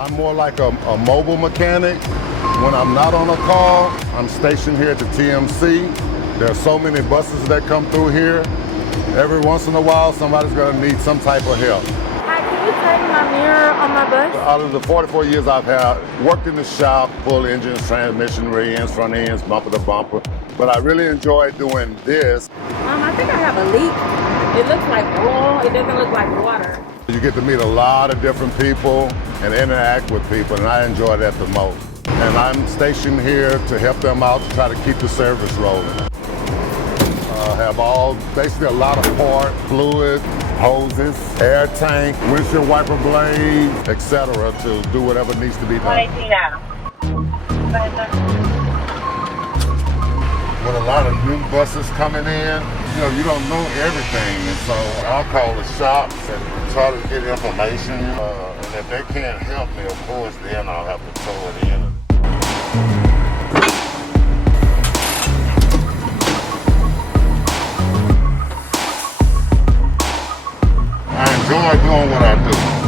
I'm more like a mobile mechanic. When I'm not on a call, I'm stationed here at the TMC. There are so many buses that come through here. Every once in a while, somebody's gonna need some type of help. Hi, can you tighten my mirror on my bus? Out of the 44 years I've had, worked in the shop, full engines, transmission, rear ends, front ends, bumper to bumper. But I really enjoy doing this. I think I have a leak. It looks like oil. It doesn't look like water. You get to meet a lot of different people and interact with people, and I enjoy that the most. And I'm stationed here to help them out to try to keep the service rolling. Have basically a lot of parts, fluid, hoses, air tank, windshield wiper blades, etc. to do whatever needs to be done. With a lot of new buses coming in, you don't know everything, and so I'll call the shops and try to get information. And if they can't help me, of course, then I'll have to throw it in. I enjoy doing what I do.